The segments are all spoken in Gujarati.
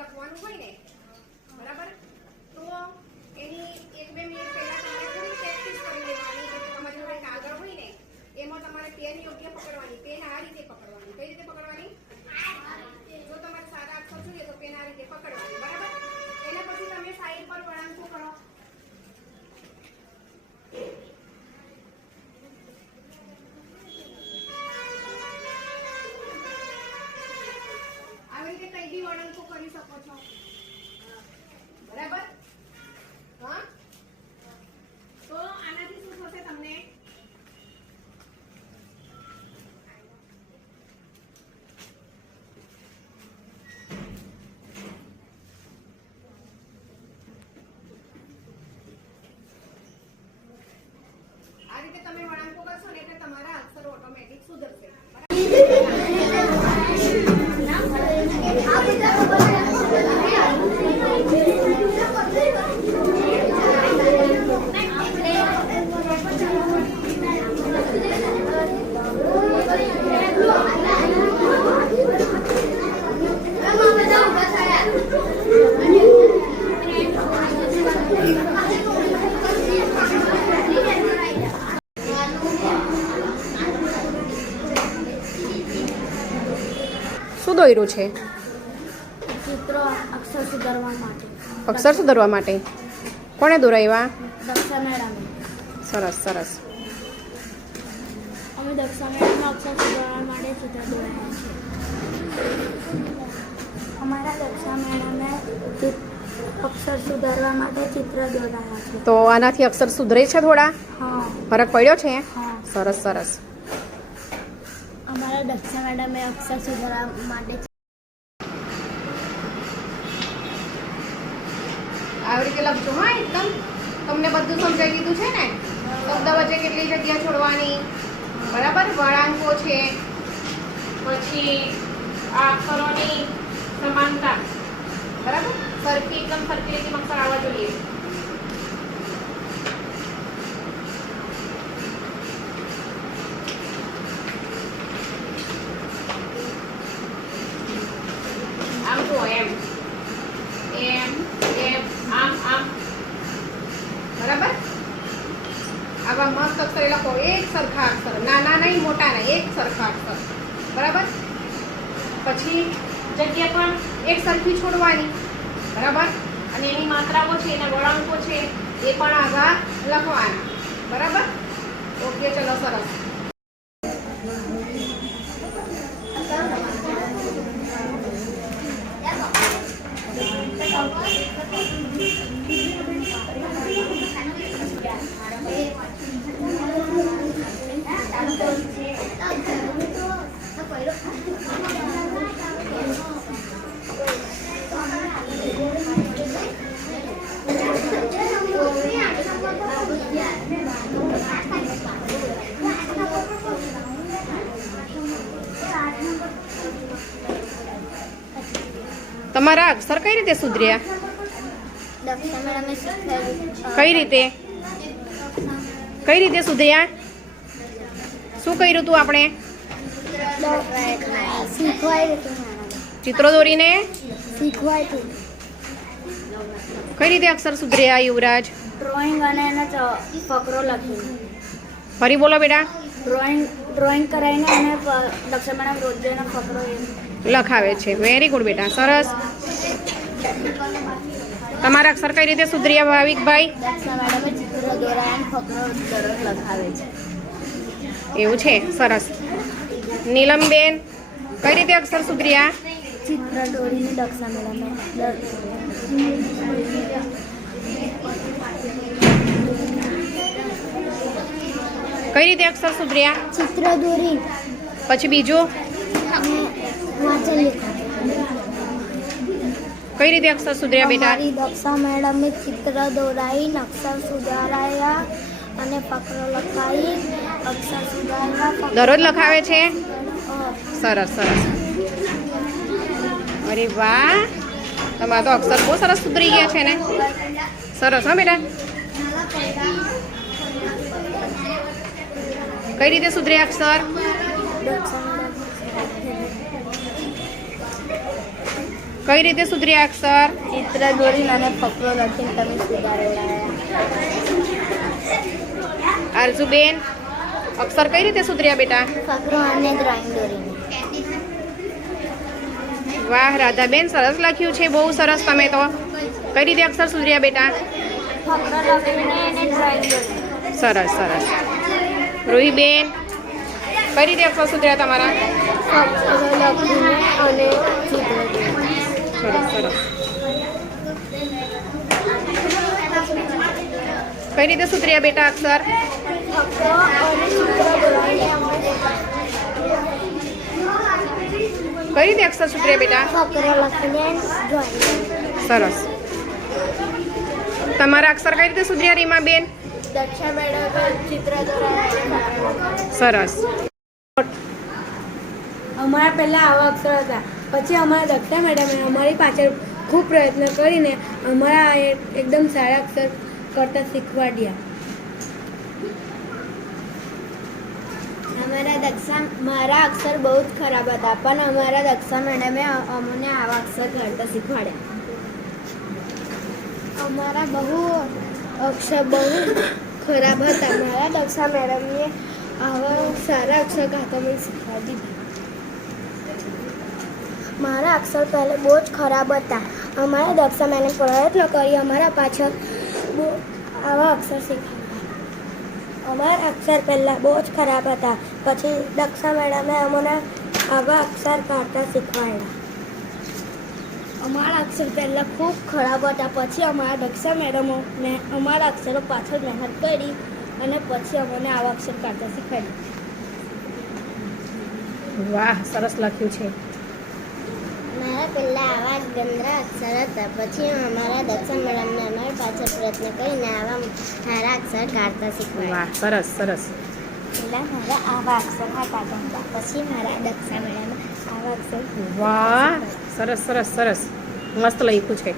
લખવાનું હોય ને, બરાબર, તો એની 1-2 મિનિટ પહેલા તમારે થોડી પ્રેક્ટિસ કરી લેવાની. તમારી જોડે કાગળ હોય ને એમાં તમારે પેન યોગ્ય પકડવાની. પેન આ રીતે પકડવાની. કઈ રીતે પકડવાની? જો તમારે સારા અક્ષર જોઈએ તો પેન આ રીતે પકડવાની, બરાબર. એના પછી તમે સાઈડ પર વળાંકો કરો. આવી રીતે કઈ બી વળાંકો કરી શકો છો, બરાબર. હા, તો આનાથી શું થશે તમને? આ રીતે તમે વળાંકો કરશો ને એટલે તમારા અક્ષરો ઓટોમેટિક સુધરશે. શું દોર્યું છે? ચિત્ર અક્ષર સુધારવા માટે. અક્ષર સુધારવા માટે કોણે દોરાવ્યા? દક્ષા મેડમે. સરસ સરસ. અમે દક્ષા મેડમના અક્ષર સુધારવા માટે ચિત્ર દોરાયા છે. અમારા દક્ષા મેડમે અક્ષર સુધારવા માટે ચિત્ર દોરાયા છે. તો આનાથી અક્ષર સુધરે છે થોડા? હા. ફરક પડ્યો છે? હા. સરસ સરસ. અમારા દક્ષા મેડમે અક્ષર સુધારવા માટે આવી રીતે લખજો. હા, એકદમ તમને બધું સમજાઈ દીધું છે ને? શબ્દ વચ્ચે કેટલી જગ્યા છોડવાની, બરાબર, વળાંકો છે, પછી આ અક્ષરોની સમાનતા, બરાબર, સરખી એકદમ સરખી રીતે અક્ષર આવવા જોઈએ. આમ જુઓ, એમ એમ એમ આમ આમ, બરાબર. આવા મસ્ત અક્ષર લખો, એક સરખા અક્ષર, નાના નહીં મોટા નહીં, એક સરખા અક્ષર, બરાબર. પછી જગ્યા પણ એક સરખી છોડવાની, બરાબર. અને એની માત્રાઓ છે, એના વળાંકો છે એ પણ આગળ લખવાના, બરાબર. ઓકે, ચલો, સરસ. તમારા અક્ષર કઈ રીતે સુધર્યા? દક્ષા મેડમે શીખવાડ્યું. કઈ રીતે? કઈ રીતે સુધર્યા? શું કર્યું તું આપણે? શીખવાડ્યું. ચિત્રો દોરીને શીખવાડ્યું. કઈ રીતે અક્ષર સુધર્યા યુવરાજ? ડ્રોઈંગ અને એનો ફકરો લખીને. ફરી બોલો બેટા. ડ્રોઈંગ કરાવીને અને દક્ષા મેડમ રોજ એનો ફકરો લખાવે છે. વેરી ગુડ બેટા, સરસ. તમારા અક્ષર કઈ રીતે સુધર્યા ભાવિકભાઈ? દક્ષા મેડમે ચિત્ર દોરાયા અને ફકરો દરરોજ લખાવે છે. એવું છે, સરસ. નીલમબેન, કઈ રીતે અક્ષર સુધર્યા? ચિત્ર દોરીને દક્ષા મેડમે કઈ રીતે અક્ષર સુધર્યા? ચિત્ર દોરી. પછી બીજું વાંચન લેખન. કઈ રીતે અક્ષર સુધર્યા બેટા? અમારી દક્ષા મેડમે ચિત્ર દોરાઈ, અક્ષર સુધારાયા અને ફકરો લખાઈ. અક્ષર સુધારવા દરરોજ લખાવે છે? સરસ સરસ. અરે વાહ, તમારા તો અક્ષર બહુ સરસ સુધરી ગયા છે ને. સરસ. હા બેટા, કઈ રીતે સુધર્યા અક્ષર? કઈ રીતે સુધર્યા અક્ષર? ચિત્ર દોરીને અને ફકરો લખીને તમે સુધારેલા. આરઝુબેન, અક્ષર કઈ રીતે સુધર્યા બેટા? ફકરો અને ડ્રોઈંગ દોરીને. વાહ રાધાબેન, સરસ લખ્યું છે, બહુ સરસ. તમે તો કઈ રીતે અક્ષર સુધર્યા બેટા? ફકરો લખીને અને ડ્રોઈંગ દોરીને. સરસ સરસ. રૂહીબેન, કઈ રીતે અક્ષર સુધર્યા તમારા? ફકરો લખીને અને ચિત્ર દોરીને. સરસ સરસ. કઈ રીતે સુધર્યા બેટા અક્ષર? ફકરો અને ચિત્ર દોરીને. કઈ રીતે અક્ષર સુધર્યા બેટા? ફકરો લખીને ડ્રોઈંગ. સરસ. તમારા અક્ષર કઈ રીતે સુધર્યા રીમાબેન? દક્ષા મેડમ ચિત્ર દોરાયા. સરસ. અમારા પહેલાં આવા અક્ષર હતા, પછી અમારા દક્ષા મેડમે અમારી પાછળ ખૂબ પ્રયત્ન કરીને અમારા એકદમ સારા અક્ષર કરતા શીખવાડ્યા. મારા અક્ષર બહુ જ ખરાબ હતા, પણ અમારા દક્ષા મેડમે અમને આવા અક્ષર કરતા શીખવાડ્યા. અમારા અક્ષર બહુ ખરાબ હતા. મારા દક્ષા મેડમે આવા સારા અક્ષર કરતા મને શીખવાડી દીધા. મારા અક્ષર પહેલાં બહુ જ ખરાબ હતા. અમારા દક્ષા મેડમે પ્રયત્ન કરી અમારા પાછળ આવા અક્ષર શીખવાડ્યા. અમારા અક્ષર પહેલાં બહુ જ ખરાબ હતા, પછી દક્ષા મેડમે અમને આવા અક્ષર કાઢતા શીખવાડ્યા. અમારા અક્ષર પહેલાં ખૂબ ખરાબ હતા, પછી અમારા દક્ષા મેડમે અમારા અક્ષરો પાછળ મહેનત કરી અને પછી અમને આવા અક્ષર કાઢતા શીખવાડ્યા. વાહ, સરસ લખ્યું છે. મારા પહેલાં આવા જ ગંદરા અક્ષર હતા, પછી અમારા દક્ષા મેડમને અમારી પાછળ પ્રયત્ન કરીને આવા સારા અક્ષર કાઢતા શીખવાડ્યા. વાહ, સરસ સરસ. પહેલાં મારા આવા અક્ષર હતા ગંદા, પછી મારા દક્ષા મેડમે આવા અક્ષર. વાહ, સરસ સરસ સરસ. મસ્ત લખ્યું છે.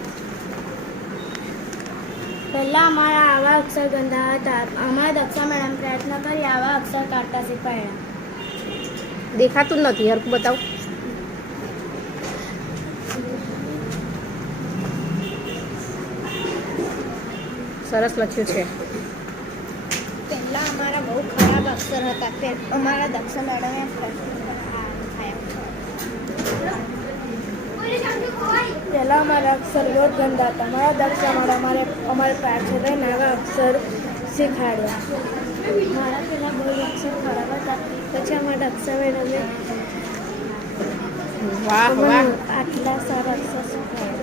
પહેલાં અમારા આવા અક્ષર ગંદા હતા, અમારા દક્ષા મેડમ પ્રયત્ન કરી આવા અક્ષર કાઢતા શીખવાડ્યા. દેખાતું જ નથી, હરખું બતાવ. સરસ લખ્યું છે. પહેલાં અમારા બહુ ખરાબ અક્ષર હતા, અમારા દક્ષા મેડમે પહેલાં અમારા અક્ષર બહુ જ ગંદા હતા. અમારા દક્ષા મેડમ અમારે પાછળ રહીને આવા અક્ષર શીખવાડ્યા. મારા પહેલાં બહુ અક્ષર ખરાબ હતા, પછી અમારા દક્ષા મેડમે વાહ વાહ. આટલા સારા અક્ષર શીખવાડ્યા.